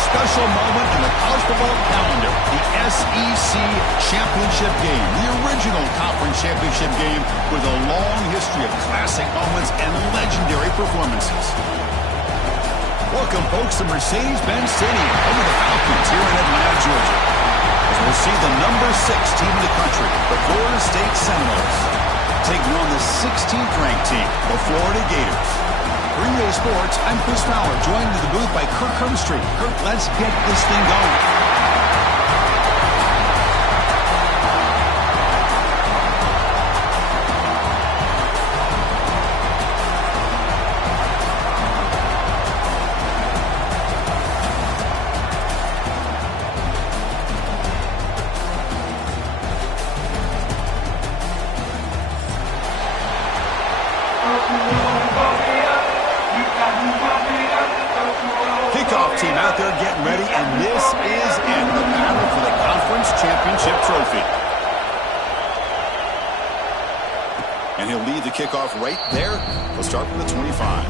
special moment in the college football calendar, the SEC championship game, the original conference championship game with a long history of classic moments and legendary performances. Welcome, folks, to Mercedes-Benz Stadium, home of the Falcons here in Atlanta, Georgia. As we'll see the number 6 team in the country, the Florida State Seminoles, taking on the 16th ranked team, the Florida Gators. Green Bay Sports, I'm Chris Fowler, joined in the booth by Kirk Hermstreet. Kirk, let's get this thing going. Kickoff team out there getting ready, and this is in the battle for the conference championship trophy. And he'll lead the kickoff right there. We'll start from the 25.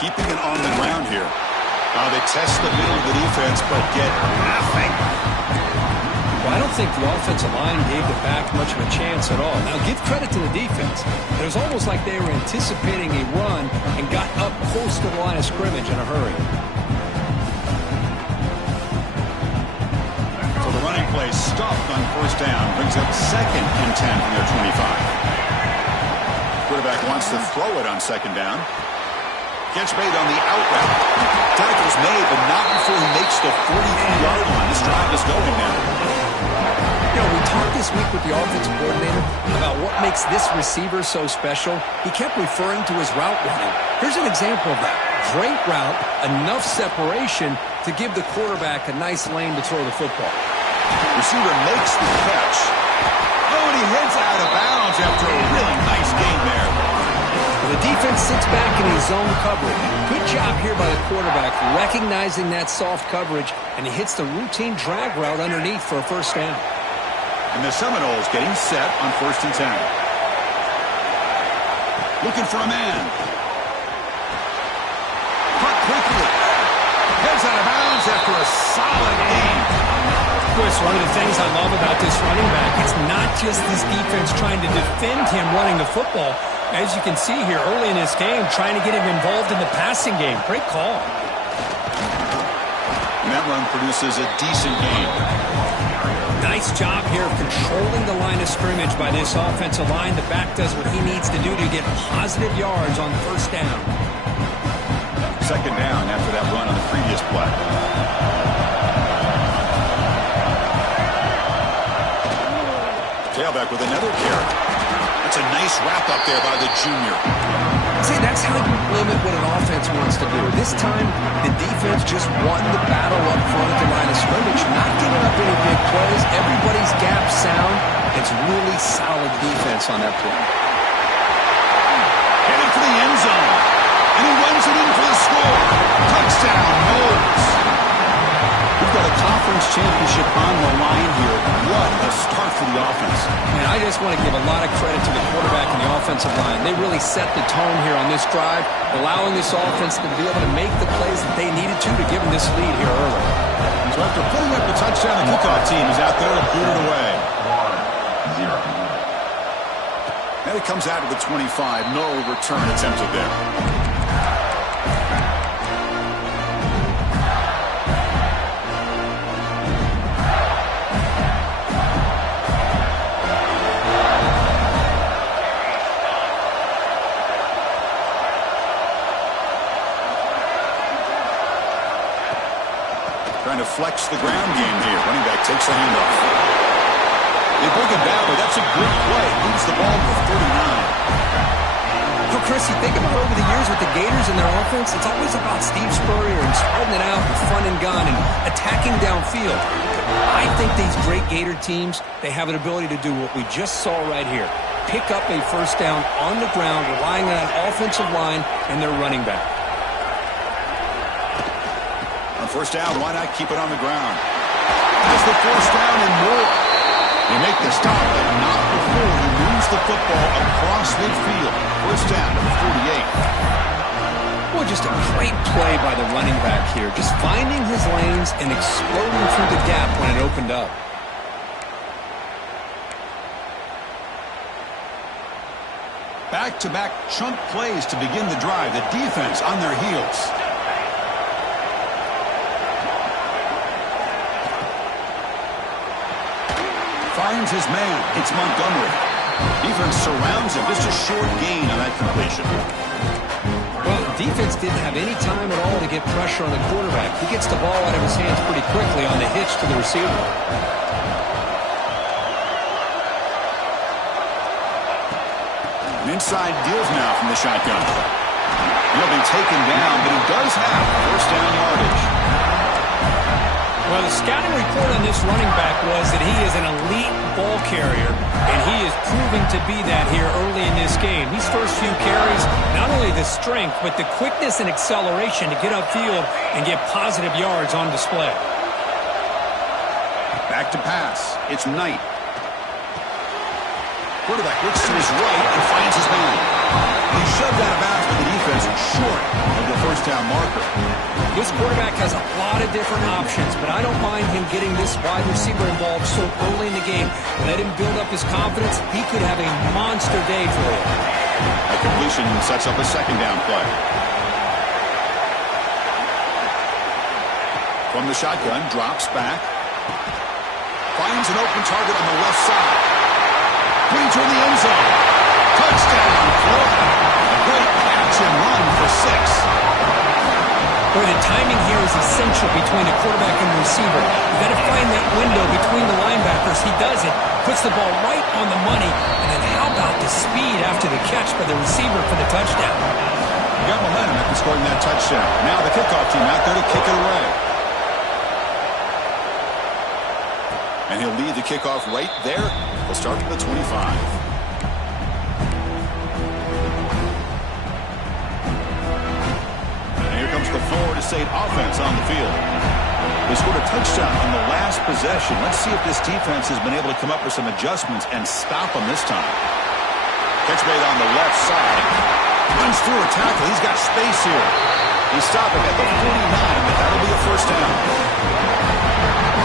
Keeping it on the ground here. They test the middle of the defense, but get nothing. Well, I don't think the offensive line gave the back much of a chance at all. Now, give credit to the defense. It was almost like they were anticipating a run and got up close to the line of scrimmage in a hurry. So the running play stopped on first down, brings up 2nd and 10 from their 25. Quarterback wants to throw it on 2nd down. Catch made on the out route. Tackle's made, but not before he makes the 43-yard line. This drive is going now. You know, we talked this week with the offensive coordinator about what makes this receiver so special. He kept referring to his route running. Here's an example of that. Great route, enough separation to give the quarterback a nice lane to throw the football. Receiver makes the catch. Oh, and he heads out of bounds after a really nice game there. The defense sits back in his zone coverage. Good job here by the quarterback, recognizing that soft coverage, and he hits the routine drag route underneath for a first down. And the Seminoles getting set on 1st and 10. Looking for a man. Cut quickly. Heads out of bounds after a solid game. Chris, one of the things I love about this running back, it's not just this defense trying to defend him running the football. As you can see here early in this game, trying to get him involved in the passing game. Great call. And that run produces a decent gain. Nice job here of controlling the line of scrimmage by this offensive line. The back does what he needs to do to get positive yards on first down. 2nd down after that run on the previous play. Tailback with another carry. That's a nice wrap up there by the junior. See, that's how you limit what an offense wants to do. This time, the defense just won the battle up front at the line of scrimmage, not giving up any big plays. Everybody's gap sound. It's really solid defense on that play. Headed for the end zone. And he runs it in for the score. Touchdown, Noles. We've got a conference championship on the line here. What a start for the offense. And I just want to give a lot of credit to the quarterback and the offensive line. They really set the tone here on this drive, allowing this offense to be able to make the plays that they needed to give them this lead here early. So after putting up the touchdown, the kickoff team is out there to boot it away. 1-0. And it comes out of the 25. No return attempted there. Trying to flex the ground game here. Running back takes the handoff. They bring it down, but that's a good play. Moves the ball for 39. Well, Chris, you think about over the years with the Gators and their offense, it's always about Steve Spurrier and spreading it out and front and gun and attacking downfield. I think these great Gator teams, they have an ability to do what we just saw right here. Pick up a first down on the ground, relying on an offensive line and their running back. first down, why not keep it on the ground? Has the first down and more. They make the stop, but not before he moves the football across midfield. First down to the 48. Well, just a great play by the running back here. Just finding his lanes and exploding through the gap when it opened up. Back-to-back chunk plays to begin the drive. The defense on their heels. Finds his man. It's Montgomery. Defense surrounds him. Just a short gain on that completion. Well, the defense didn't have any time at all to get pressure on the quarterback. He gets the ball out of his hands pretty quickly on the hitch to the receiver. Inside deals now from the shotgun. He'll be taken down, but he does have first down yardage. Well, the scouting report on this running back was that he is an elite ball carrier, and he is proving to be that here early in this game. These first few carries, not only the strength, but the quickness and acceleration to get upfield and get positive yards on display. Back to pass. It's Knight. Quarterback looks to his right and finds his man. He shoved out of bounds with the defense short of the first down marker. This quarterback has a lot of different options, but I don't mind him getting this wide receiver involved so early in the game. Let him build up his confidence. He could have a monster day for you. A completion sets up a second down play. From the shotgun, drops back. Finds an open target on the left side. Brings her in the end zone. Touchdown, Florida. A great catch and run for 6. Boy, the timing here is essential between the quarterback and the receiver. You've got to find that window between the linebackers. He does it, puts the ball right on the money, and then how about the speed after the catch by the receiver for the touchdown? He got momentum after scoring that touchdown. Now the kickoff team out there to kick it away. And he'll lead the kickoff right there. We'll start from the 25. And here comes the Florida State offense on the field. They scored a touchdown on the last possession. Let's see if this defense has been able to come up with some adjustments and stop them this time. Catch made on the left side. Runs through a tackle. He's got space here. He's stopping at the 49, but that'll be a first down.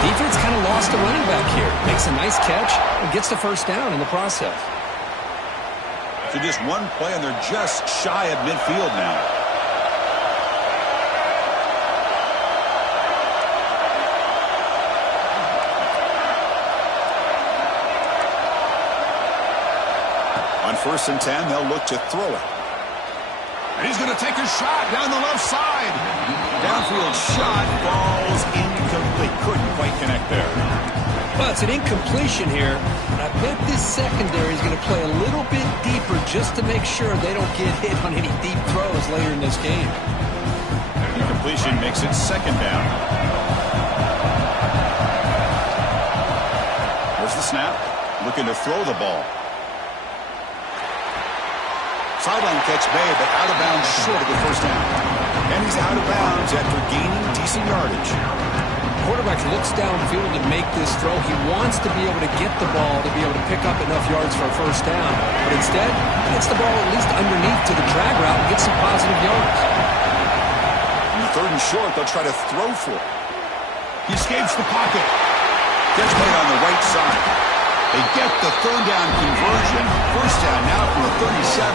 Defense kind of lost the running back here. Makes a nice catch and gets the first down in the process. So just one play, and they're just shy of midfield now. On 1st and 10, they'll look to throw it. And he's going to take a shot down the left side. Downfield shot falls incomplete. Couldn't quite connect there. Well, it's an incompletion here, but I bet this secondary is going to play a little bit deeper just to make sure they don't get hit on any deep throws later in this game. Incompletion makes it second down. There's the snap. Looking to throw the ball. Sideline catch made, but out of bounds short of the first down. And he's out of bounds after gaining decent yardage. Quarterback looks downfield to make this throw. He wants to be able to get the ball to be able to pick up enough yards for a first down. But instead, he gets the ball at least underneath to the drag route and gets some positive yards. On the 3rd and short, they'll try to throw for it. He escapes the pocket. Catch made on the right side. They get the 3rd down conversion. First down now from the 37.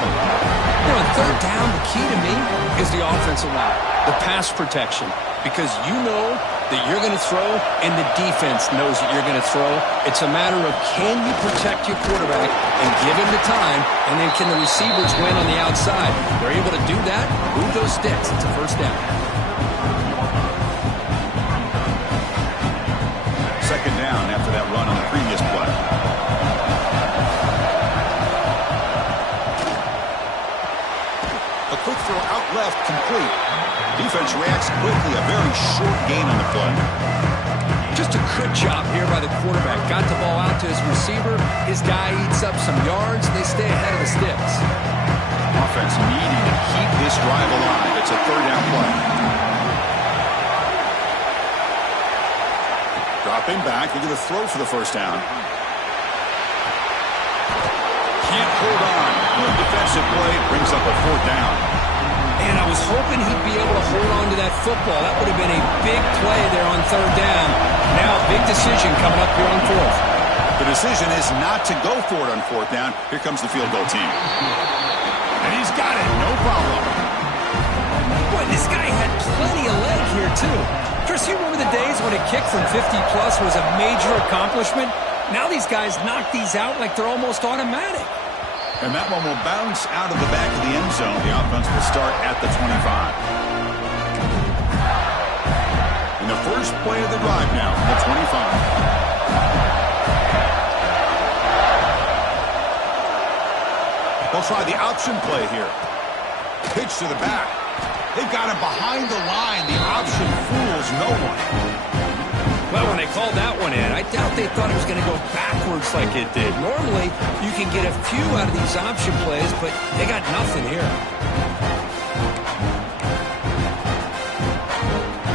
You know, on 3rd down, the key to me is the offensive line, the pass protection. Because you know that you're going to throw, and the defense knows that you're going to throw. It's a matter of can you protect your quarterback and give him the time, and then can the receivers win on the outside? If they're able to do that, move those sticks. It's a first down. Second down after that run on the previous play. A quick throw out left, complete. Defense reacts quickly. A very short gain on the play. Just a good job here by the quarterback. Got the ball out to his receiver. His guy eats up some yards. They stay ahead of the sticks. Offense needing to keep this drive alive. It's a 3rd down play. Dropping back. They're going to throw for the first down. Can't hold on. Good defensive play. Brings up a fourth down. And I was hoping he'd be able to hold on to that football. That would have been a big play there on third down. Now, big decision coming up here on fourth. The decision is not to go for it on fourth down. Here comes the field goal team. And he's got it. No problem. Boy, this guy had plenty of leg here, too. Chris, you remember the days when a kick from 50-plus was a major accomplishment? Now these guys knock these out like they're almost automatic. And that one will bounce out of the back of the end zone. The offense will start at the 25. In the first play of the drive now, the 25. They'll try the option play here. Pitch to the back. They've got him behind the line. The option fools no one. Well, when they called that one in, I doubt they thought it was going to go backwards like it did. Normally, you can get a few out of these option plays, but they got nothing here.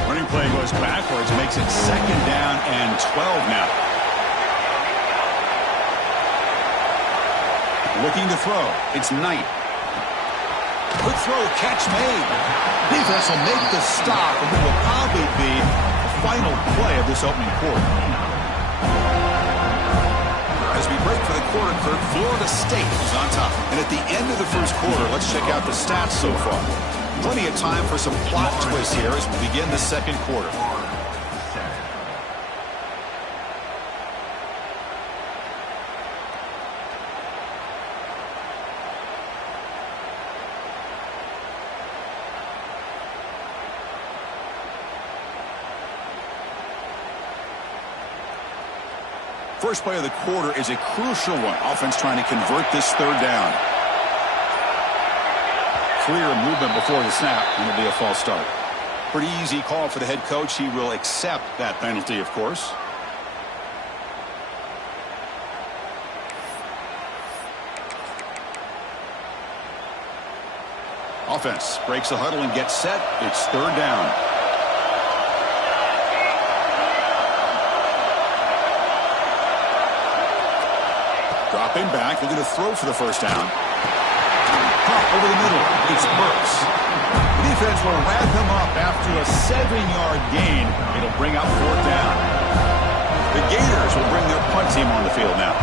Running play goes backwards, makes it second down and 12 now. Looking to throw. It's Knight. Good throw, catch made. Defense will make the stop, and it will probably be final play of this opening quarter. As we break for the quarter, Kirk, Florida State is on top. And at the end of the first quarter, let's check out the stats so far. Plenty of time for some plot twists here as we begin the second quarter. First play of the quarter is a crucial one. Offense trying to convert this third down. Clear movement before the snap, and it'll be a false start. Pretty easy call for the head coach. He will accept that penalty, of course. Offense breaks the huddle and gets set. It's third down. Dropping back, they're going to throw for the first down. Pop over the middle, it's Burks. The defense will wrap him up after a 7-yard gain. It'll bring up fourth down. The Gators will bring their punt team on the field now.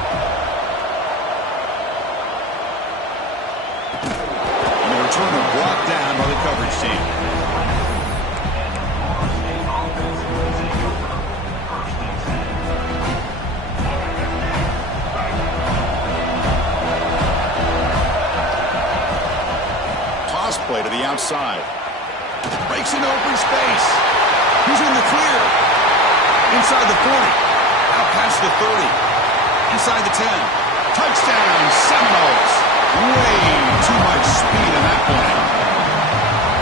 And the returner brought down by the coverage team. Play to the outside. Breaks in open space. He's in the clear. Inside the 40. Out past the 30. Inside the 10. Touchdown, Seminoles. Way too much speed in that play.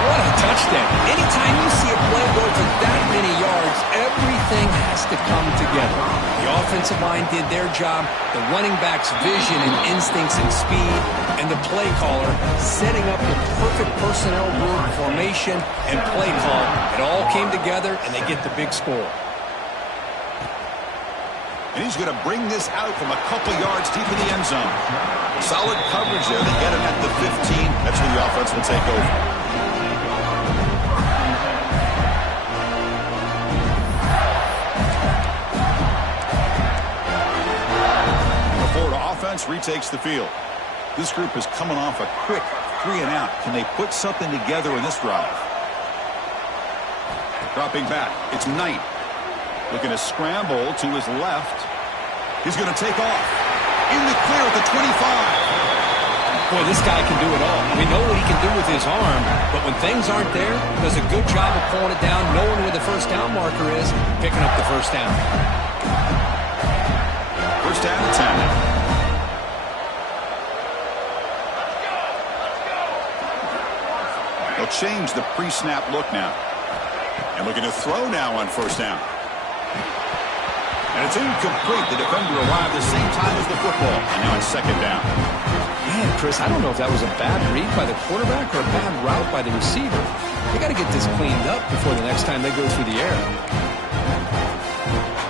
What a touchdown. Anytime you see a play go for that many yards, everything has to come together. The offensive line did their job, the running back's vision and instincts and speed, and the play caller setting up the perfect personnel group, formation, and play call. It all came together, and they get the big score. And he's going to bring this out from a couple yards deep in the end zone. Solid coverage there. They get him at the 15. That's where the offense will take over. Retakes the field. This group is coming off a quick 3-and-out. Can they put something together in this drive? Dropping back. It's Knight. Looking to scramble to his left. He's going to take off. In the clear at the 25. Boy, this guy can do it all. We know what he can do with his arm, but when things aren't there, does a good job of pulling it down, knowing where the first down marker is, picking up the first down. First down and 10. They'll change the pre-snap look now. And looking to throw now on first down. And it's incomplete. The defender arrived the same time as the football. And now it's second down. Man, Chris, I don't know if that was a bad read by the quarterback or a bad route by the receiver. They got to get this cleaned up before the next time they go through the air.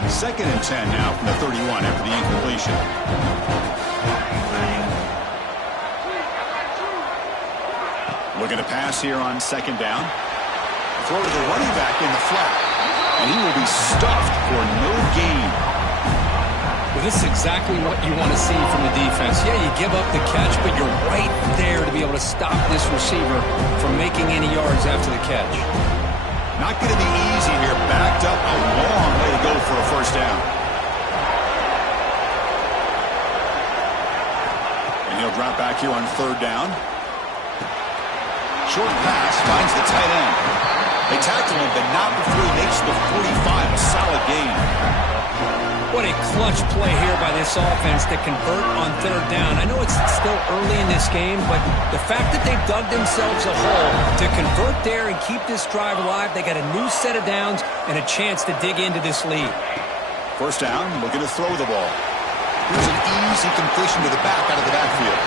2nd and 10 now from the 31 after the incompletion. Looking to pass here on 2nd down. Throw to the running back in the flat. And he will be stuffed for no gain. Well, this is exactly what you want to see from the defense. Yeah, you give up the catch, but you're right there to be able to stop this receiver from making any yards after the catch. Not going to be easy here. Backed up a long way to go for a first down. And he'll drop back here on 3rd down. Short pass finds the tight end. They tackle him, but not before he makes the 45. A solid gain. What a clutch play here by this offense to convert on 3rd down. I know it's still early in this game, but the fact that they've dug themselves a hole to convert there and keep this drive alive, they got a new set of downs and a chance to dig into this lead. First down, looking to throw the ball. Here's an easy completion to the back out of the backfield.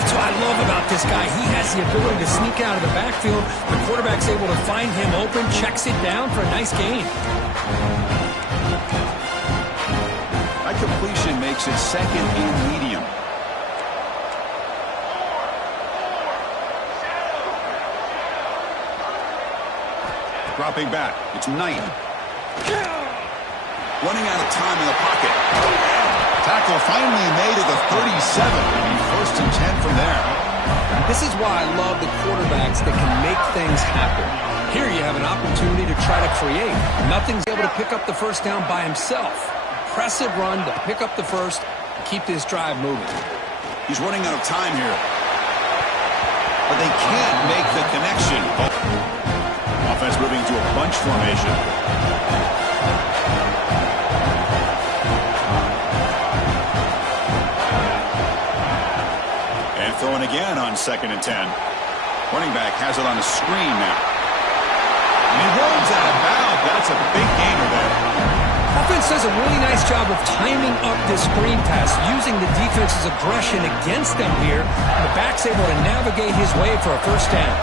That's what I love about this guy. He has the ability to sneak out of the backfield. The quarterback's able to find him open, checks it down for a nice gain. That completion makes it 2nd and medium. Dropping back. It's Knight. Running out of time in the pocket. Tackle finally made at the 37. And 1st and 10 from there. This is why I love the quarterbacks that can make things happen. Here you have an opportunity to try to create. Nothing's able to pick up the first down by himself. Impressive run to pick up the first and keep this drive moving. He's running out of time here. But they can't make the connection. Offense moving to a bunch formation. And throwing again on 2nd and 10. Running back has it on a screen now. And he rolls out of bounds. That's a big gainer there. Offense does a really nice job of timing up this screen pass, using the defense's aggression against them here. And the back's able to navigate his way for a first down.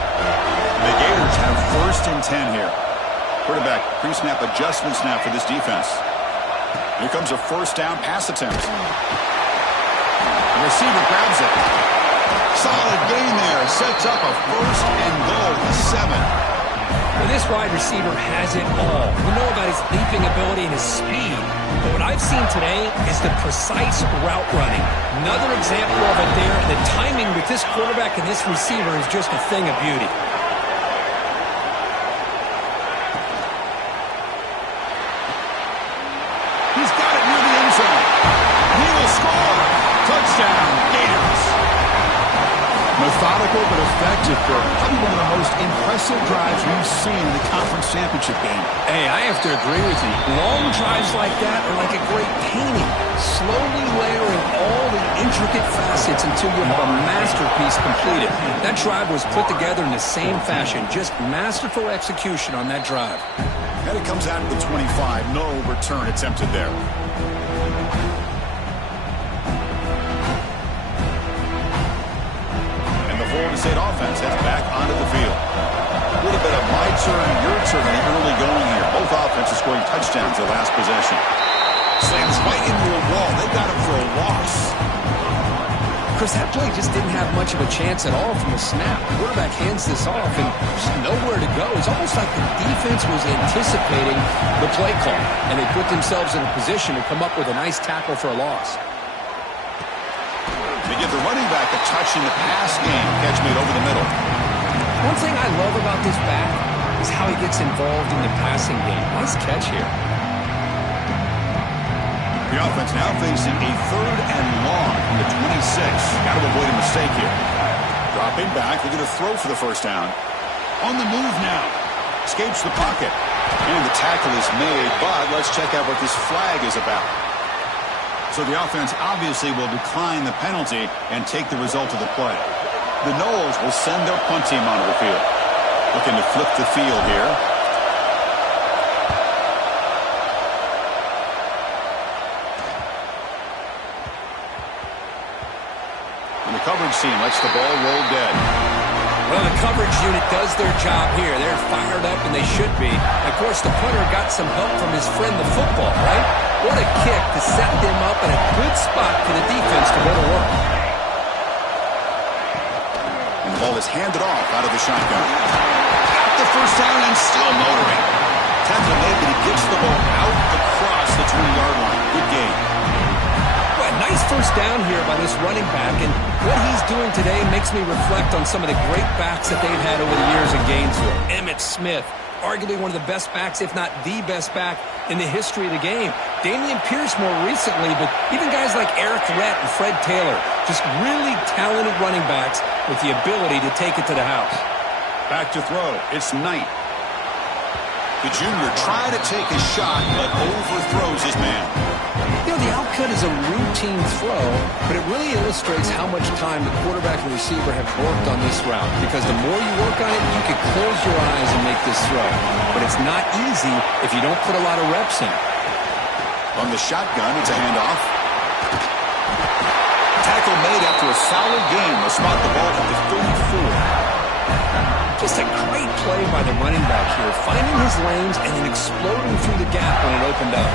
The Gators have 1st and 10 here. Quarterback pre-snap adjustments now for this defense. Here comes a first down pass attempt. The receiver grabs it. Solid gain there. Sets up a 1st and goal to 7. Well, this wide receiver has it all. We know about his leaping ability and his speed. But what I've seen today is the precise route running. Another example of it there. The timing with this quarterback and this receiver is just a thing of beauty. He's got it near the end zone. He will score. Touchdown, Gators. Methodical but effective for probably one of the most impressive drives we've seen in the conference championship game. Hey, I have to agree with you. Long drives like that are like a great painting, slowly layering all the intricate facets until you have a masterpiece completed. That drive was put together in the same fashion, just masterful execution on that drive. And it comes out to the 25. No return attempted there. Florida State offense heads back onto the field. A little bit of my turn, your turn in the early going here. Both offenses scoring touchdowns their last possession. Slams right into a wall. They got him for a loss. Chris, that play just didn't have much of a chance at all from the snap. The quarterback hands this off and just nowhere to go. It's almost like the defense was anticipating the play call, and they put themselves in a position to come up with a nice tackle for a loss. They give the running back a touch in the pass game. Catch made over the middle. One thing I love about this back is how he gets involved in the passing game. Nice catch here. The offense now facing a 3rd and long from the 26. Got to avoid a mistake here. Dropping back. They're going to throw for the first down. On the move now. Escapes the pocket. And the tackle is made, but let's check out what this flag is about. So the offense obviously will decline the penalty and take the result of the play. The Noles will send their punt team onto the field. Looking to flip the field here. And the coverage team lets the ball roll dead. Well, the coverage unit does their job here. They're fired up, and they should be. Of course, the punter got some help from his friend, the football, right? What a kick to set them up in a good spot for the defense to go to work. And the ball is handed off out of the shotgun. Got the first down and still motoring. Tackle made, but he gets the ball out across the 20-yard line. Good game. Well, nice first down here by this running back, and what he's doing today makes me reflect on some of the great backs that they've had over the years in Gainesville. Emmitt Smith, arguably one of the best backs, if not the best back in the history of the game. Damian Pierce more recently, but even guys like Eric Rhett and Fred Taylor, just really talented running backs with the ability to take it to the house. Back to throw. It's Knight. The junior trying to take a shot, but overthrows his man. You know, the outcut is a routine throw, but it really illustrates how much time the quarterback and receiver have worked on this route. Because the more you work on it, you can close your eyes and make this throw. But it's not easy if you don't put a lot of reps in. On the shotgun, it's a handoff. Tackle made after a solid game. They'll spot the ball at the 34. Just a great play by the running back here, finding his lanes and then exploding through the gap when it opened up.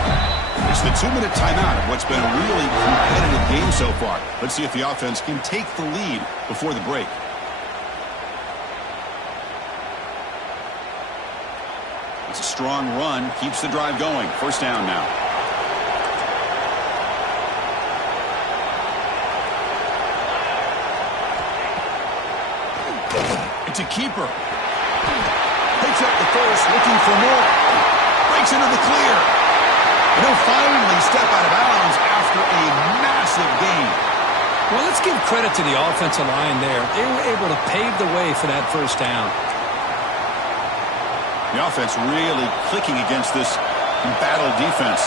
It's the 2-minute timeout of what's been a really competitive game so far. Let's see if the offense can take the lead before the break. It's a strong run, keeps the drive going. First down now. It's a keeper. Picks up the first, looking for more. Breaks into the clear. And he'll finally step out of bounds after a massive gain. Well, let's give credit to the offensive line there. They were able to pave the way for that first down. The offense really clicking against this embattled defense.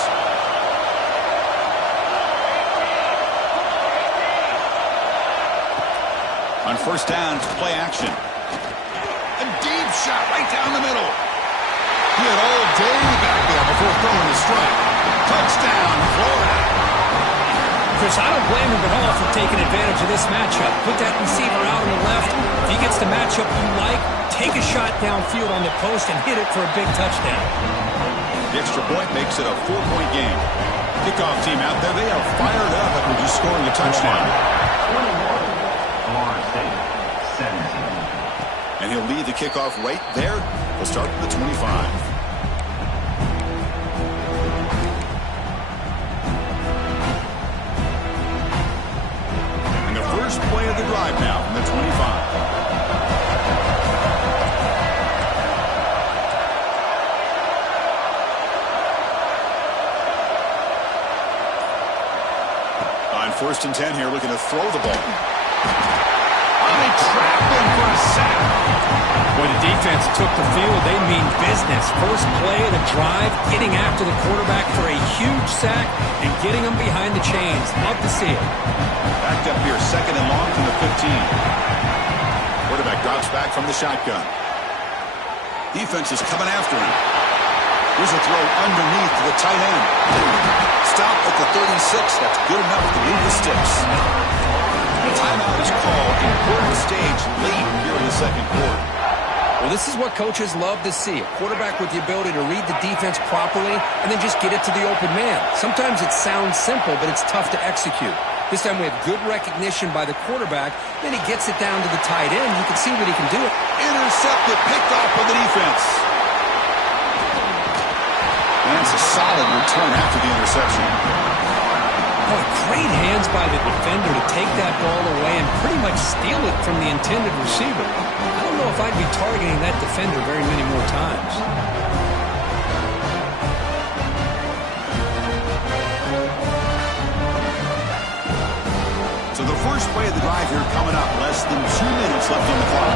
On first down, it's play action. A deep shot right down the middle. He had all day back there before throwing the strike. Touchdown, Florida. Chris, I don't blame him at all for taking advantage of this matchup. Put that receiver out on the left. If he gets the matchup you like, take a shot downfield on the post and hit it for a big touchdown. The extra point makes it a 4-point game. Kickoff team out there, they are fired up after just scoring a touchdown. And he'll lead the kickoff right there. He'll start at the 25. And the first play of the drive now from the 25. On first and 10 here, looking to throw the ball. They trapped him for a sack. When the defense took the field, they mean business. First play of the drive, getting after the quarterback for a huge sack and getting him behind the chains. Love to see it. Backed up here, second and long from the 15. Quarterback drops back from the shotgun. Defense is coming after him. Here's a throw underneath to the tight end. Stop at the 36. That's good enough to move the sticks. Timeout is called. Important stage late here in the second quarter. Well, this is what coaches love to see. A quarterback with the ability to read the defense properly and then just get it to the open man. Sometimes it sounds simple, but it's tough to execute. This time we have good recognition by the quarterback. Then he gets it down to the tight end. You can see what he can do. Intercepted, picked off by the defense. And it's a solid return after the interception. Oh, great hands by the defender to take that ball away and pretty much steal it from the intended receiver. I don't know if I'd be targeting that defender very many more times. So the first play of the drive here coming up. Less than 2 minutes left on the clock.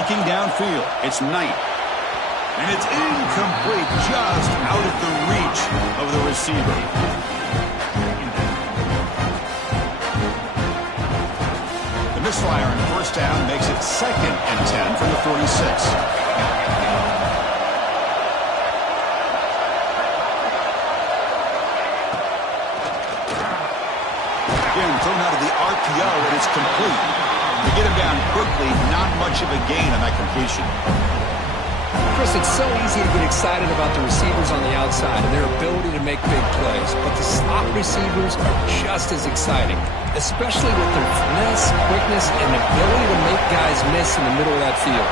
Looking downfield, it's Knight. And it's incomplete, just out of the reach of the receiver. The misfire on first down makes it 2nd and 10 from the 46. Again, thrown out to the RPO, and it's complete. To get him down quickly, not much of a gain on that completion. Chris, it's so easy to get excited about the receivers on the outside and their ability to make big plays, but the slot receivers are just as exciting, especially with their finesse, quickness, and ability to make guys miss in the middle of that field.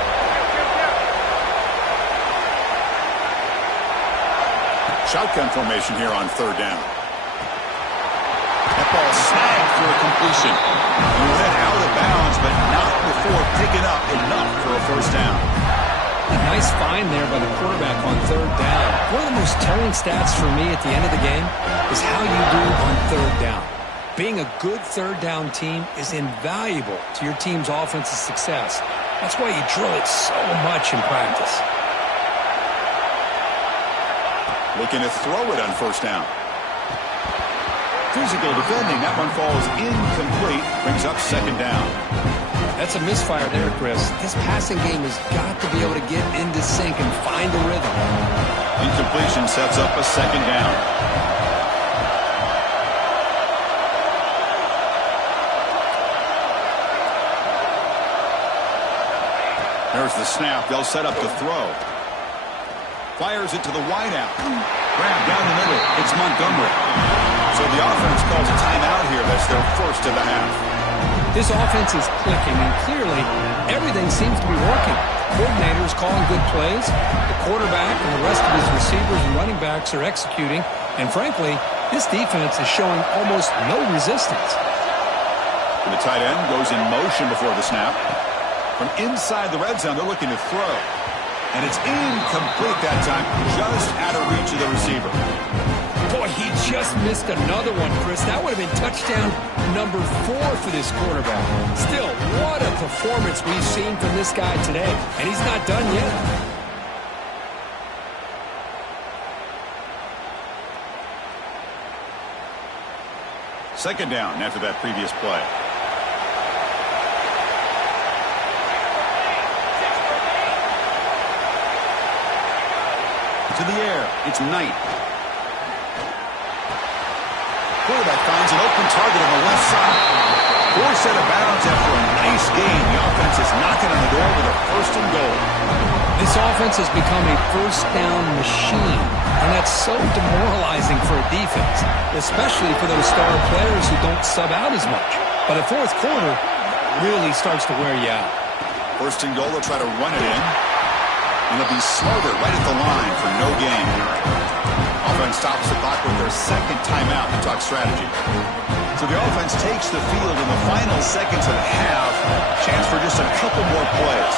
Shotgun formation here on third down. That ball snagged for a completion. He went out of bounds, but not before picking up enough for a first down. A nice find there by the quarterback on third down. One of the most telling stats for me at the end of the game is how you do on third down. Being a good third down team is invaluable to your team's offensive success. That's why you drill it so much in practice. Looking to throw it on first down. Physical defending. That one falls incomplete. Brings up second down. That's a misfire there, Chris. This passing game has got to be able to get into sync and find a rhythm. Incompletion sets up a second down. There's the snap. They'll set up the throw. Fires it to the wideout. Grab down the middle. It's Montgomery. So the offense calls a timeout here. That's their first of the half. This offense is clicking, and clearly everything seems to be working. Coordinators calling good plays. The quarterback and the rest of his receivers and running backs are executing. And frankly, this defense is showing almost no resistance. And the tight end goes in motion before the snap. From inside the red zone, they're looking to throw. And it's incomplete that time, just out of reach of the receiver. Boy, he just missed another one, Chris. That would have been touchdown number 4 for this quarterback. Still, what a performance we've seen from this guy today. And he's not done yet. Second down after that previous play. To the air, it's Knight. Quarterback finds an open target on the left side. Forced out of bounds after a nice gain. The offense is knocking on the door with a first and goal. This offense has become a first down machine, and that's so demoralizing for a defense, especially for those star players who don't sub out as much. But the fourth quarter really starts to wear you out. First and goal, they'll try to run it in. And they'll be smarter right at the line for no gain. Offense stops the clock with their second timeout to talk strategy. So the offense takes the field in the final seconds of the half. Chance for just a couple more plays.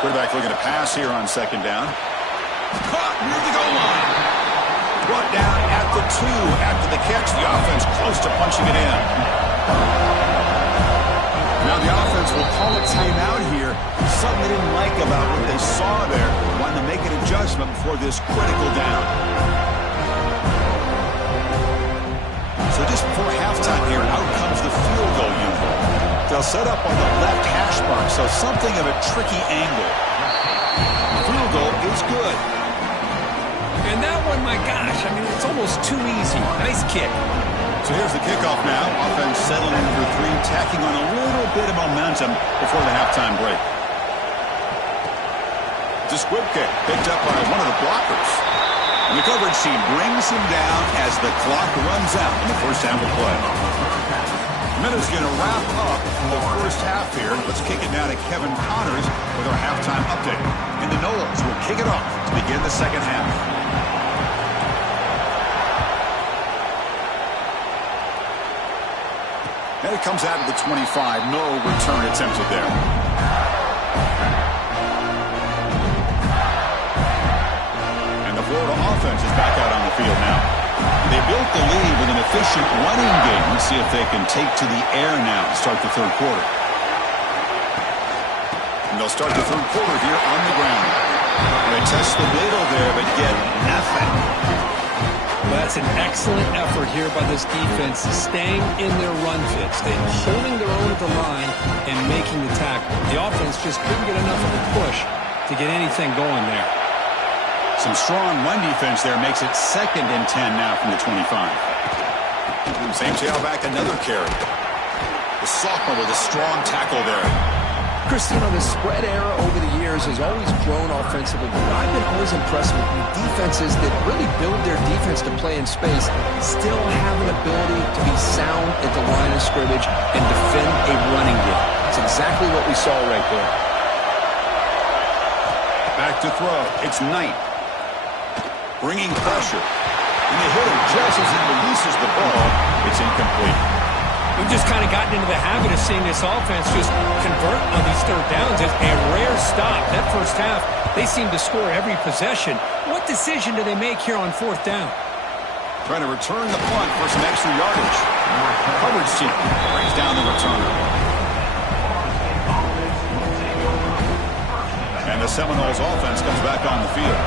Quarterback looking to pass here on second down. Caught near the goal line. Brought down at the 2 after the catch. The offense close to punching it in. Now the offense will call a timeout here. Something they didn't like about what they saw there. Wanting to make an adjustment before this critical down. So just before halftime here, out comes the field goal unit. They'll set up on the left hash mark, so something of a tricky angle. Field goal is good. And that one, my gosh, I mean, it's almost too easy. Nice kick. So here's the kickoff now. Offense settling in for 3, tacking on a little bit of momentum before the halftime break. It's a squib kick picked up by one of the blockers. And the coverage team brings him down as the clock runs out in the first half of play. Minute's going to wrap up the first half here. Let's kick it now to Kevin Connors with our halftime update. And the Noles will kick it off to begin the second half. And it comes out of the 25. No return attempted there. And the Florida offense is back out on the field now. They built the lead with an efficient running game. Let's see if they can take to the air now to start the third quarter. And they'll start the third quarter here on the ground. They test the middle there, but get nothing. Well, that's an excellent effort here by this defense, staying in their run fits, then holding their own at the line and making the tackle. The offense just couldn't get enough of a push to get anything going there. Some strong run defense there makes it 2nd and 10 now from the 25. Same tailback, another carry. The sophomore with a strong tackle there. Christina, the spread era over the years has always grown offensively, but I've been always impressed with defenses that really build their defense to play in space, still have an ability to be sound at the line of scrimmage and defend a running game. That's exactly what we saw right there. Back to throw. It's Knight. Bringing pressure. And they hit him just as he releases the ball. It's incomplete. We've just kind of gotten into the habit of seeing this offense just convert on these third downs. It's a rare stop. That first half, they seem to score every possession. What decision do they make here on 4th down? Trying to return the punt for some extra yardage. Coverage team brings down the returner. And the Seminoles offense comes back on the field.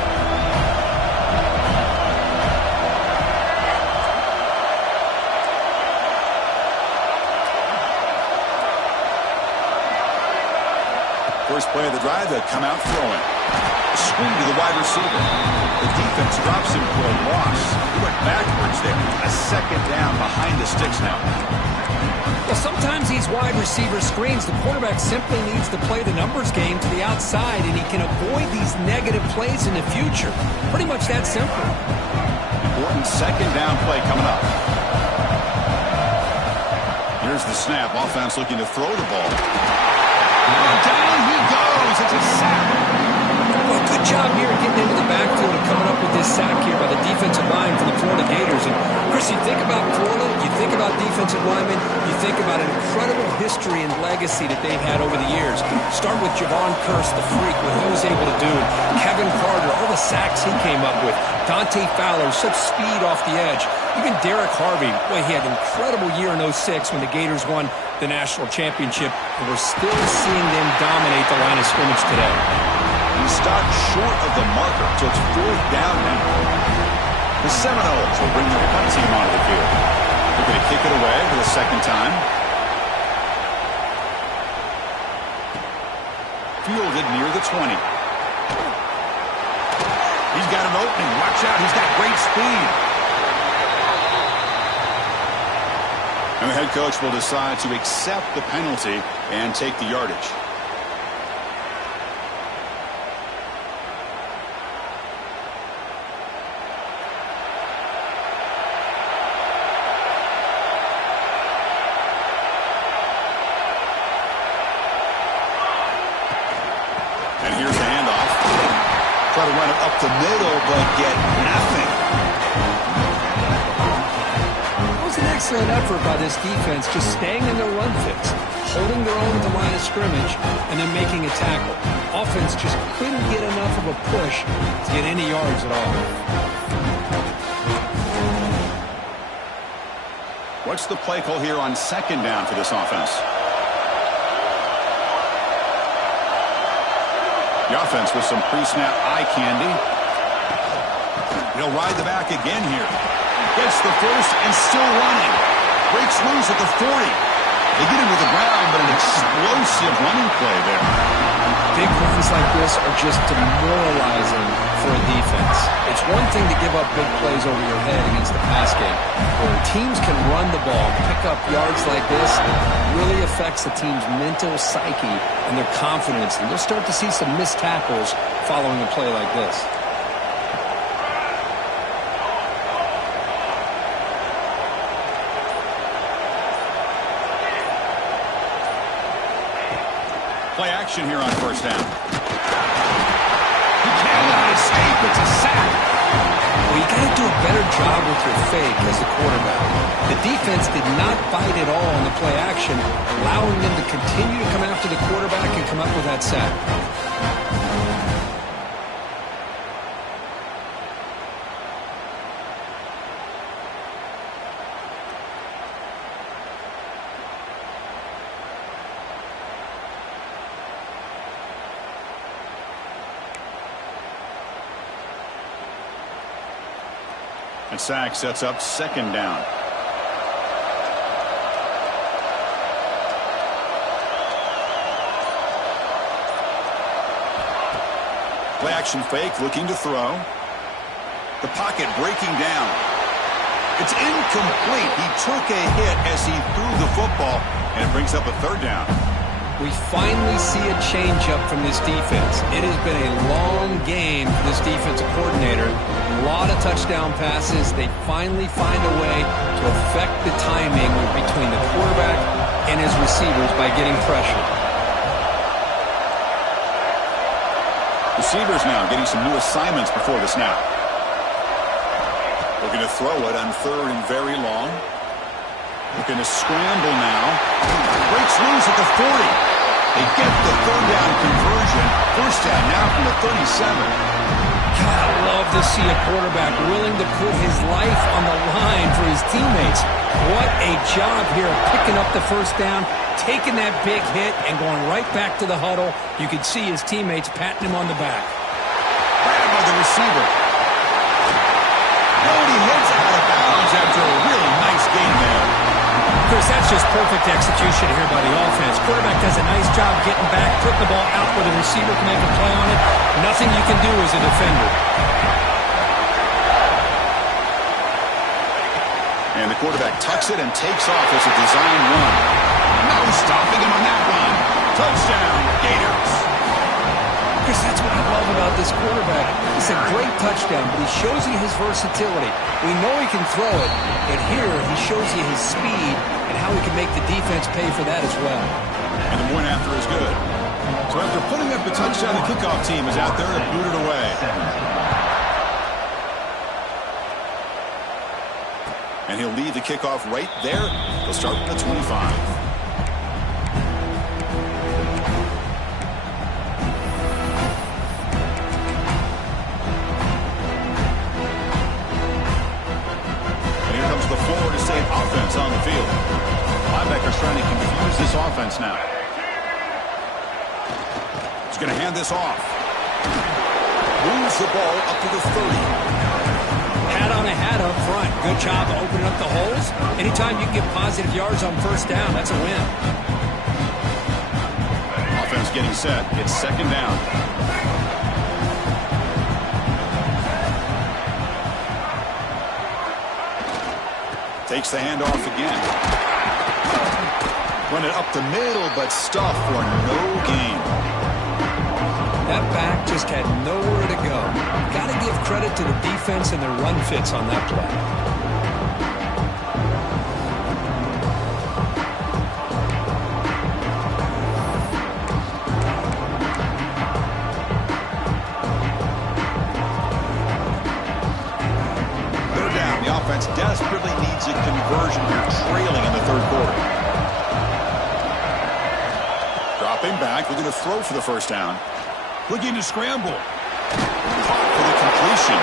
First play of the drive, they come out throwing. Screen to the wide receiver. The defense drops him for a loss. He went backwards there. A 2nd down behind the sticks now. Well, sometimes these wide receiver screens, the quarterback simply needs to play the numbers game to the outside, and he can avoid these negative plays in the future. Pretty much that simple. Important 2nd down play coming up. Here's the snap. Offense looking to throw the ball. Down he goes. It's a sack. Well, good job here getting into the backfield and coming up with this sack here by the defensive line for the Florida Gators. And, Chris, you think about Florida, you think about defensive linemen, you think about an incredible history and legacy that they've had over the years. Start with Javon Kearse, the freak, what he was able to do. Kevin Carter, all the sacks he came up with. Dante Fowler, such speed off the edge. Even Derek Harvey, boy, he had an incredible year in 06 when the Gators won the national championship, and we're still seeing them dominate the line of scrimmage today. He stopped short of the marker, so it's 4th down now. The Seminoles will bring their punt team onto the field. They're going to kick it away for the 2nd time. Fielded near the 20. He's got an opening. Watch out. He's got great speed. And the head coach will decide to accept the penalty and take the yardage. And here's the handoff. Try to run it up the middle, but get nothing. Excellent effort by this defense, just staying in their run fits, holding their own at the line of scrimmage, and then making a tackle. Offense just couldn't get enough of a push to get any yards at all. What's the play call here on 2nd down for this offense? The offense with some pre-snap eye candy. He'll ride the back again here. Gets the first and still running. Breaks loose at the 40. They get him to the ground, but an explosive running play there. Big plays like this are just demoralizing for a defense. It's one thing to give up big plays over your head against the pass game. When teams can run the ball, pick up yards like this, it really affects the team's mental psyche and their confidence. And you'll start to see some missed tackles following a play like this. Play action here on 1st down. He cannot escape. It's a sack. Well, you got to do a better job with your fake as the quarterback. The defense did not bite at all on the play action, allowing them to continue to come after the quarterback and come up with that sack. And sack sets up 2nd down. Play action fake, looking to throw. The pocket breaking down. It's incomplete. He took a hit as he threw the football, and it brings up a third down. We finally see a change-up from this defense. It has been a long game for this defensive coordinator. A lot of touchdown passes. They finally find a way to affect the timing between the quarterback and his receivers by getting pressure. Receivers now getting some new assignments before the snap. Looking to throw it on third and very long. Looking to scramble now. Breaks loose at the 40. They get the third down conversion. First down now from the 37. God, I love to see a quarterback willing to put his life on the line for his teammates. What a job here of picking up the first down, taking that big hit, and going right back to the huddle. You could see his teammates patting him on the back. Grabbed by the receiver. And he heads out of bounds after a really nice game there. Chris, that's just perfect execution here by the offense. Quarterback does a nice job getting back, putting the ball out where the receiver can make a play on it. Nothing you can do as a defender. And the quarterback tucks it and takes off as a design run. No stopping him on that run. Touchdown, Gators. Chris, that's what I love about this quarterback. It's a great touchdown, but he shows you his versatility. We know he can throw it, but here he shows you his speed and how he can make the defense pay for that as well. And the point after is good. So after putting up the touchdown, the kickoff team is out there to boot it away. And he'll lead the kickoff right there. He'll start with the 25. Offense on the field. Linebackers trying to confuse this offense now. He's going to hand this off. Moves the ball up to the 30. Hat on a hat up front. Good job opening up the holes. Anytime you can get positive yards on first down, that's a win. Offense getting set. It's second down. Takes the handoff again. Run it up the middle, but stuffed for no gain. That back just had nowhere to go. Got to give credit to the defense and their run fits on that play. Desperately needs a conversion here, trailing in the third quarter. Dropping back, looking to throw for the first down. Looking to scramble. Caught for the completion.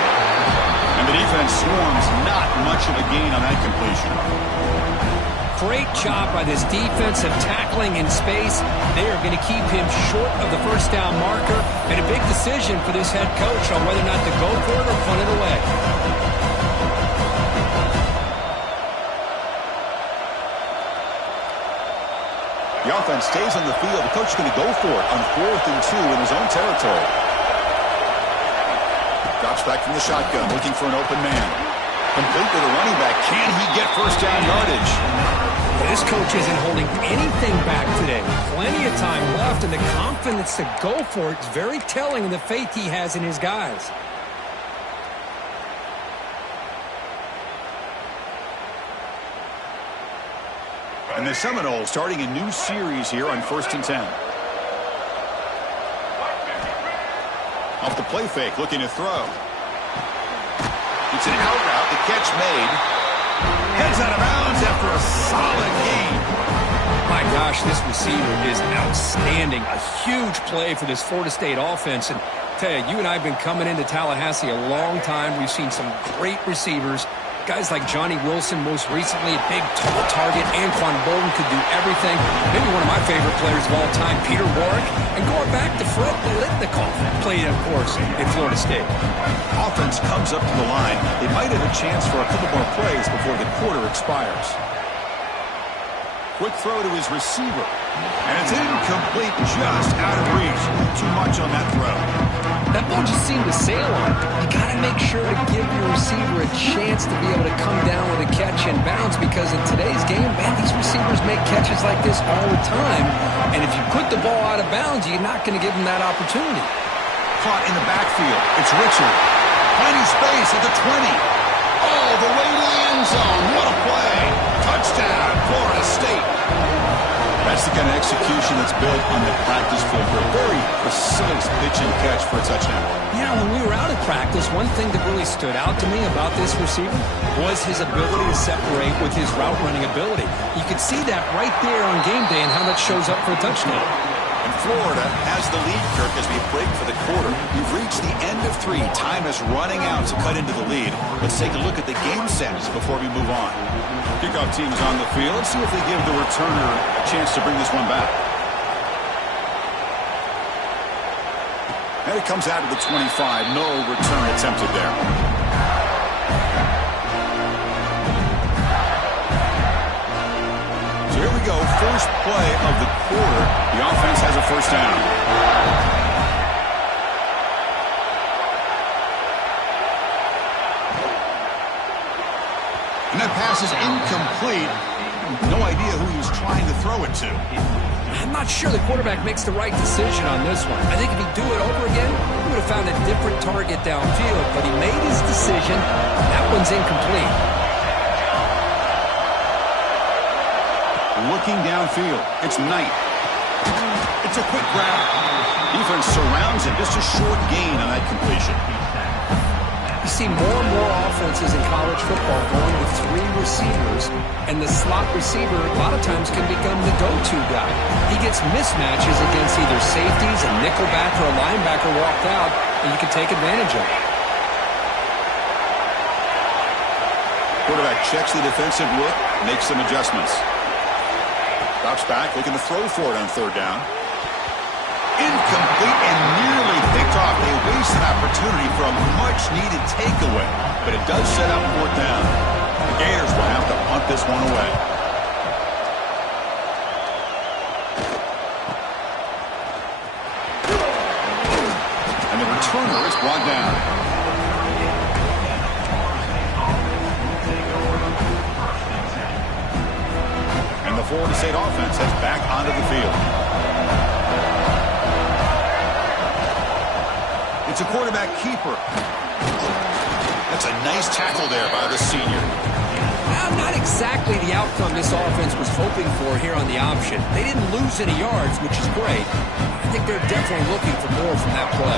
And the defense swarms, not much of a gain on that completion. Great job by this defensive tackling in space. They are going to keep him short of the first down marker. And a big decision for this head coach on whether or not to go for it or punt it away. The offense stays on the field. The coach is going to go for it on 4th and 2 in his own territory. Drops back from the shotgun, looking for an open man. Complete with a running back. Can he get first down yardage? This coach isn't holding anything back today. Plenty of time left, and the confidence to go for it is very telling of the faith he has in his guys. And the Seminoles starting a new series here on 1st and 10. Off the play fake, looking to throw. It's an out route, the catch made. Heads out of bounds after a solid gain. My gosh, this receiver is outstanding. A huge play for this Florida State offense. And tell you, you and I have been coming into Tallahassee a long time. We've seen some great receivers. Guys like Johnny Wilson, most recently, a big, tall target. Anquan Bolden could do everything. Maybe one of my favorite players of all time, Peter Warrick. And going back to Fred Biletnikoff, played, of course, in Florida State. Offense comes up to the line. They might have a chance for a couple more plays before the quarter expires. Quick throw to his receiver. And it's incomplete, just out of reach. Too much on that throw. That ball just seemed to sail on. You got to make sure to give your receiver a chance to be able to come down with a catch and bounce, because in today's game, man, these receivers make catches like this all the time. And if you put the ball out of bounds, you're not going to give them that opportunity. Caught in the backfield. It's Richard. Finding space at the 20. All the way to the end zone. What a play. Touchdown, Florida State. That's the kind of execution that's built on the practice field for a very precise pitch and catch for a touchdown. Yeah, when we were out at practice, one thing that really stood out to me about this receiver was his ability to separate with his route running ability. You could see that right there on game day and how that shows up for a touchdown. And Florida has the lead, Kirk, as we break for the quarter. We've reached the end of 3. Time is running out to cut into the lead. Let's take a look at the game status before we move on. Kickoff team is on the field. Let's see if they give the returner a chance to bring this one back. And it comes out of the 25. No return attempted there. So here we go. First play of the quarter. The offense has a first down. And that pass is incomplete. No idea who he was trying to throw it to. I'm not sure the quarterback makes the right decision on this one. I think if he'd do it over again, he would have found a different target downfield. But he made his decision. That one's incomplete. Looking downfield. It's Knight. It's a quick grab. Defense surrounds him. Just a short gain on that completion. You see more and more offenses in college football going with 3 receivers, and the slot receiver a lot of times can become the go-to guy. He gets mismatches against either safeties, a nickelback, or a linebacker walked out, and you can take advantage of it. Quarterback checks the defensive look, makes some adjustments. Drops back, looking to throw for it on third down. Incomplete and nearly picked off. They waste an opportunity for a much-needed takeaway, but it does set up fourth down. The Gators will have to punt this one away. And the returner is brought down. And the Florida State offense heads back onto the field. It's a quarterback keeper. That's a nice tackle there by the senior. Well, not exactly the outcome this offense was hoping for here on the option. They didn't lose any yards, which is great. I think they're definitely looking for more from that play.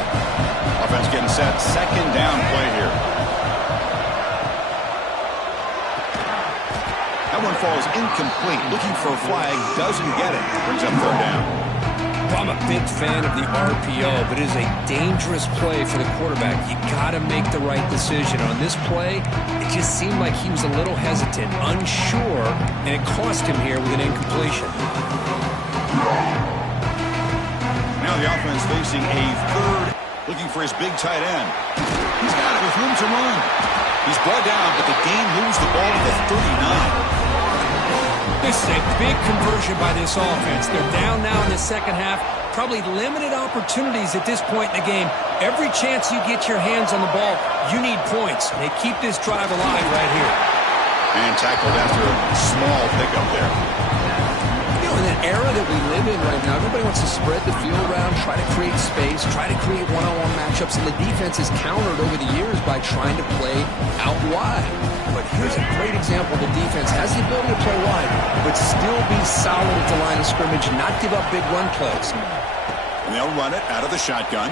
Offense getting set. Second down play here. That one falls incomplete. Looking for a flag. Doesn't get it. Brings up third down. I'm a big fan of the RPO, but it is a dangerous play for the quarterback. You got to make the right decision. On this play, it just seemed like he was a little hesitant, unsure, and it cost him here with an incompletion. Now the offense facing a third, looking for his big tight end. He's got it with room to run. He's brought down, but the game moves the ball to the 39. This is a big conversion by this offense. They're down now in the second half. Probably limited opportunities at this point in the game. Every chance you get your hands on the ball, you need points. They keep this drive alive right here. And tackled after a small pickup there. You know, in an era that we live in right now, everybody wants to spread the field around, try to create space, try to create one-on-one matchups, and the defense has countered over the years by trying to play out wide. But here's a great example. The defense has the ability to play wide, but still be solid at the line of scrimmage, not give up big run plays. And they'll run it out of the shotgun.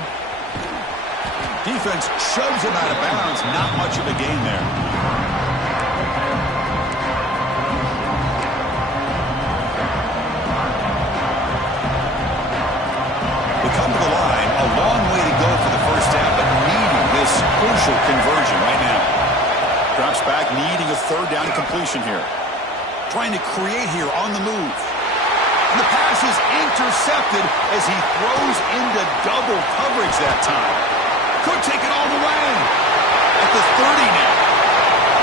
Defense shoves him out of bounds. Not much of a gain there. They come to the line. A long way to go for the first down, but needing this crucial conversion right now. Drops back, needing a third down completion here. Trying to create here on the move. And the pass is intercepted as he throws into double coverage that time. Could take it all the way. At the 30 now.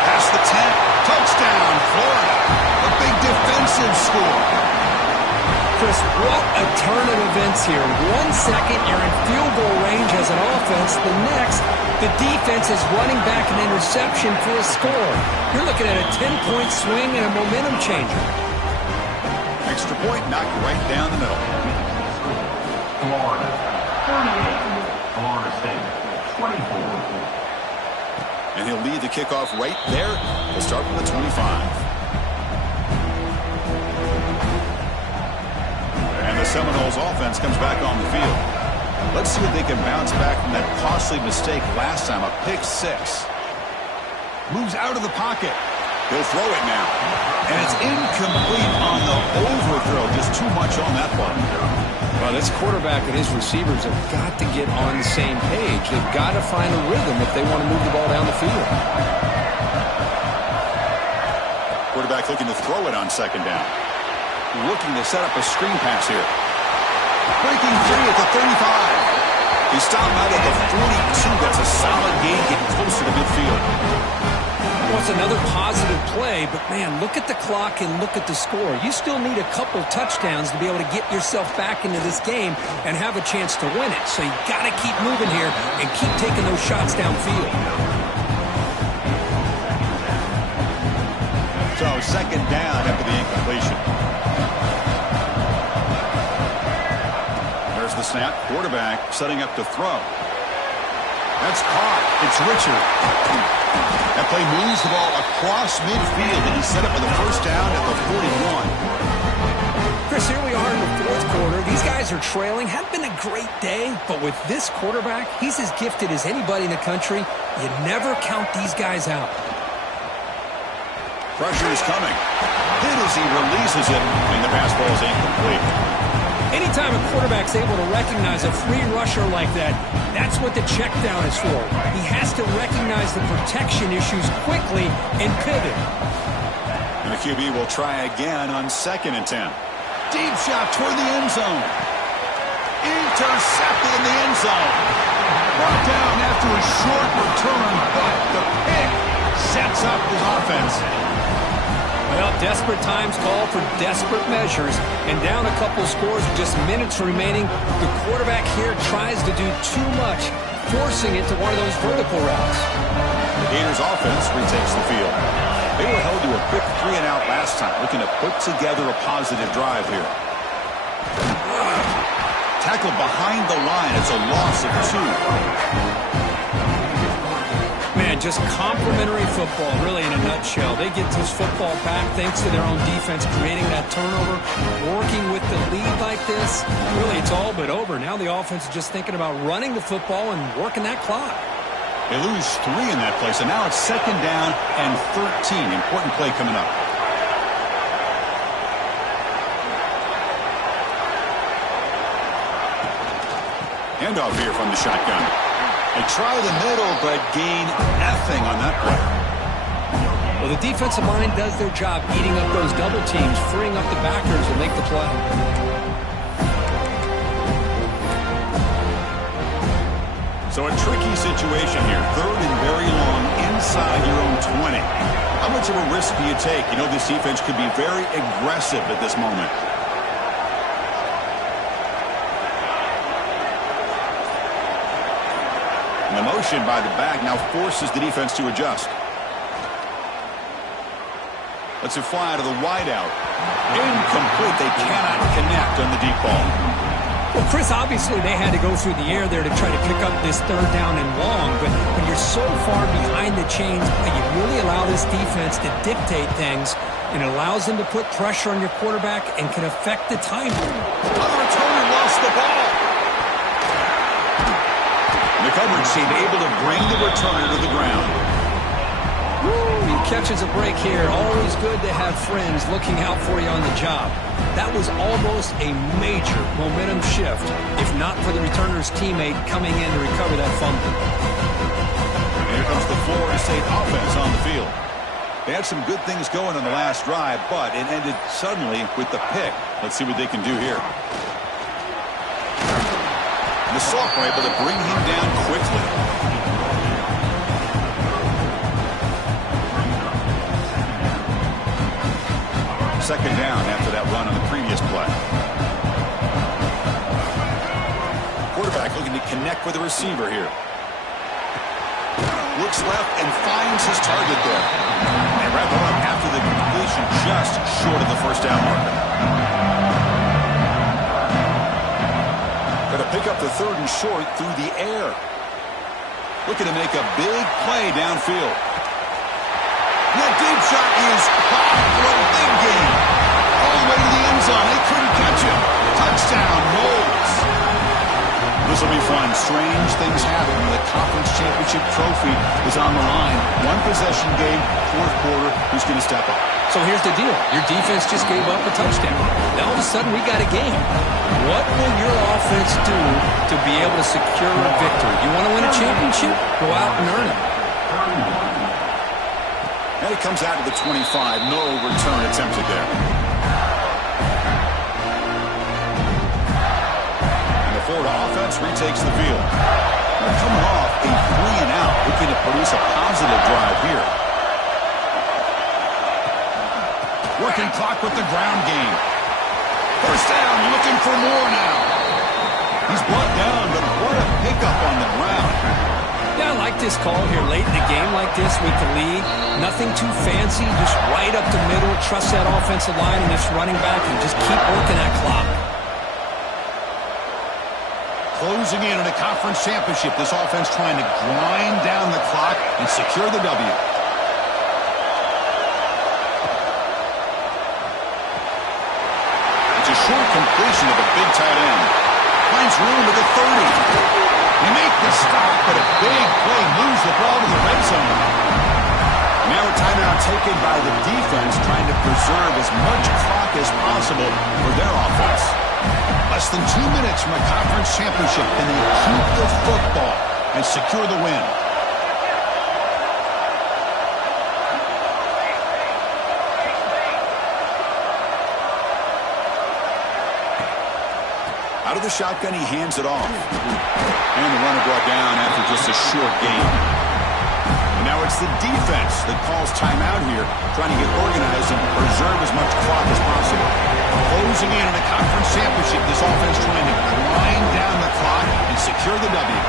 Past the 10. Touchdown, Florida. A big defensive score. Chris, what a turn of events here. 1 second, you're in field goal range as an offense. The next, the defense is running back an interception for a score. You're looking at a 10-point swing and a momentum changer. Extra point knocked right down the middle. Florida, 38. Florida State, 24. And he'll lead the kickoff right there. We'll start from the 25. And the Seminoles offense comes back on the field. Let's see if they can bounce back from that costly mistake last time, a pick six. Moves out of the pocket. He'll throw it now. And it's incomplete on the overthrow. Just too much on that one. Well, this quarterback and his receivers have got to get on the same page. They've got to find a rhythm if they want to move the ball down the field. Quarterback looking to throw it on second down. Looking to set up a screen pass here. Breaking free at the 35. He stopped out at the 42. That's a solid gain, getting closer to midfield. Well, it's another positive play, but, man, look at the clock and look at the score. You still need a couple touchdowns to be able to get yourself back into this game and have a chance to win it. So you got to keep moving here and keep taking those shots downfield. So second down after the incompletion. There's the snap. Quarterback setting up to throw. That's caught. It's Richard. That play moves the ball across midfield, and he's set up for the first down at the 41. Chris, here we are in the fourth quarter. These guys are trailing. Hadn't been a great day, but with this quarterback, he's as gifted as anybody in the country. You never count these guys out. Pressure is coming. Hit as he releases it, and the pass ball is incomplete. Anytime a quarterback's able to recognize a free rusher like that, that's what the check down is for. He has to recognize the protection issues quickly and pivot. And the QB will try again on 2nd and 10. Deep shot toward the end zone. Intercepted in the end zone. Brought down after a short return, but the pick sets up his offense. Well, desperate times call for desperate measures, and down a couple scores with just minutes remaining, the quarterback here tries to do too much, forcing it to one of those vertical routes. The Gators offense retakes the field. They were held to a quick 3-and-out last time, looking to put together a positive drive here. Tackled behind the line. It's a loss of 2. Man, just complimentary football, really, in a nutshell. They get this football back thanks to their own defense, creating that turnover, working with the lead like this. Really, it's all but over. Now the offense is just thinking about running the football and working that clock. They lose 3 in that play, so now it's second down and 13. Important play coming up. Handoff here from the shotgun. They try the middle, but gain nothing on that play. Well, the defensive line does their job eating up those double teams, freeing up the backers to make the play. So a tricky situation here. 3rd and very long inside your own 20. How much of a risk do you take? You know, this defense could be very aggressive at this moment. And the motion by the back now forces the defense to adjust. Lets it fly to the wideout. Incomplete. They cannot connect on the deep ball. Well, Chris, obviously they had to go through the air there to try to pick up this 3rd down and long, but when you're so far behind the chains, you really allow this defense to dictate things, and it allows them to put pressure on your quarterback and can affect the timing. Another returner lost the ball. The coverage team able to bring the returner to the ground. Woo, he catches a break here. Always good to have friends looking out for you on the job. That was almost a major momentum shift, if not for the returner's teammate coming in to recover that fumble. And here comes the Florida State offense on the field. They had some good things going on the last drive, but it ended suddenly with the pick. Let's see what they can do here. The Sophomore able to bring him down quickly. Second down after that run on the previous play. looking to connect with the receiver here. Looks left and finds his target there. They wrap it up after the completion, just short of the first down marker. Going to pick up the 3rd and short through the air. Looking to make a big play downfield. That deep shot is caught for a big gain. All the way to the end zone. They couldn't catch him. Touchdown, Knowles. This will be fun. Strange things happen when the conference championship trophy is on the line. One possession game, 4th quarter. Who's going to step up? So here's the deal. Your defense just gave up a touchdown. Now all of a sudden we got a game. What will your offense do to be able to secure a victory? You want to win a championship? Go out and earn it. And he comes out to the 25. No return attempted there. And the Florida offense retakes the field. They're coming off a 3-and-out, looking to produce a positive drive here. Working clock with the ground game. First down, looking for more now. He's brought down, but what a pickup on the ground. Yeah, I like this call here late in the game like this with the lead. Nothing too fancy, just right up the middle. Trust that offensive line and this running back and just keep working that clock. Closing in on a conference championship, this offense trying to grind down the clock and secure the W. It's a short completion of a big tight end. Finds room at the 30. They make the stop, but a big play moves the ball to the red zone. Now a timeout taken by the defense, trying to preserve as much clock as possible for their offense. Less than 2 minutes from a conference championship, and they keep the football and secure the win. Out of the shotgun, he hands it off. And the runner brought down after just a short gain. And now it's the defense that calls timeout here, trying to get organized and preserve as much clock as possible. Closing in on a conference championship, this offense trying to grind down the clock and secure the W.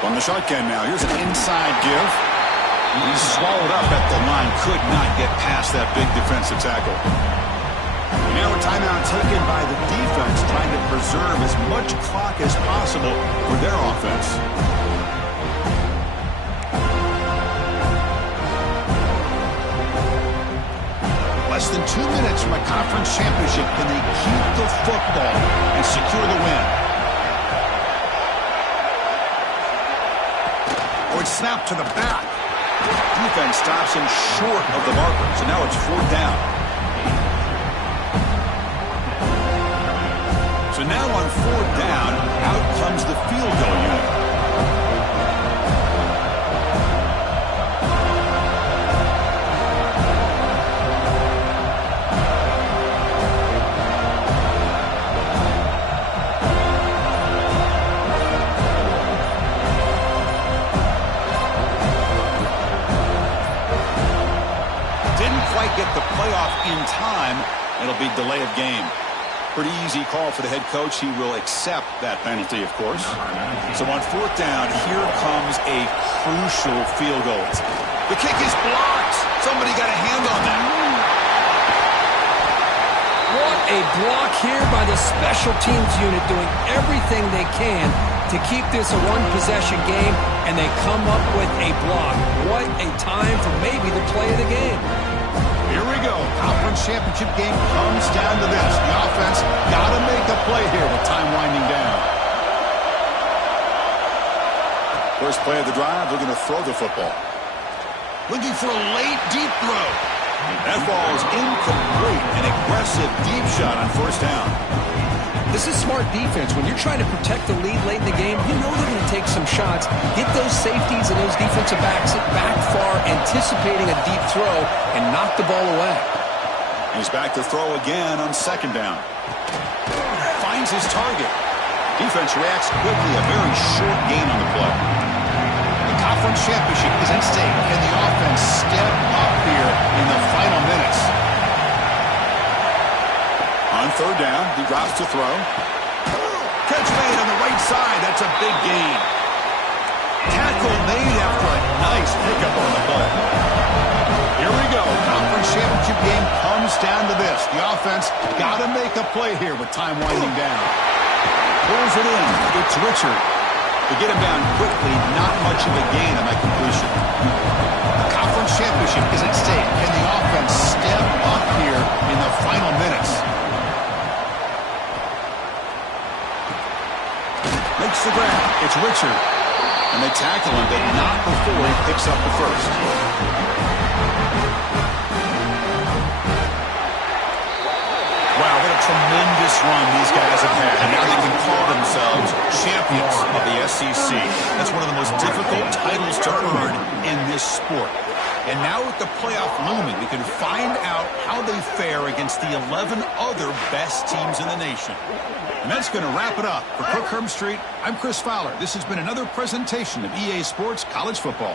From the shotgun now, here's an inside give. He's swallowed up at the line, could not get past that big defensive tackle. Now a timeout taken by the defense, trying to preserve as much clock as possible for their offense. Less than 2 minutes from a conference championship, can they keep the football and secure the win? Oh, it's snapped to the back. Defense stops him short of the marker, so now it's 4th down. So now on 4th down, out comes the field goal unit. Didn't quite get the playoff in time. It'll be delay of game. Pretty easy call for the head coach. He will accept that penalty, of course. So on 4th down, here comes a crucial field goal. The kick is blocked. Somebody got a hand on that. What a block here by the special teams unit, doing everything they can to keep this a one-possession game, and they come up with a block. What a time for maybe the play of the game. Here we go. Conference championship game comes down to this. The offense got to make a play here with time winding down. First play of the drive, they're going to throw the football. Looking for a late deep throw. That ball is incomplete. An aggressive deep shot on 1st down. This is smart defense. When you're trying to protect the lead late in the game, you know they're going to take some shots, get those safeties and those defensive backs back far, anticipating a deep throw, and knock the ball away. He's back to throw again on 2nd down. Finds his target. Defense reacts quickly. A very short gain on the play. The conference championship is at stake. Can the offense step up here in the final minutes? On 3rd down, he drops to throw. Catch inside. That's a big gain. Tackle made after a nice pickup on the butt. Here we go. Conference championship game comes down to this. The offense got to make a play here with time winding down. Pulls it in. It's Richard. To get him down quickly, not much of a gain on that completion. The conference championship is at stake. Can the offense step up here in the final minutes? Makes the grab. It's Richard. And they tackle him, but not before he picks up the first. Wow, what a tremendous run these guys have had. And now they can call themselves champions of the SEC. That's one of the most difficult titles to earn in this sport. And now with the playoff looming, we can find out how they fare against the 11 other best teams in the nation. And that's going to wrap it up. For Cook Street, I'm Chris Fowler. This has been another presentation of EA Sports College Football.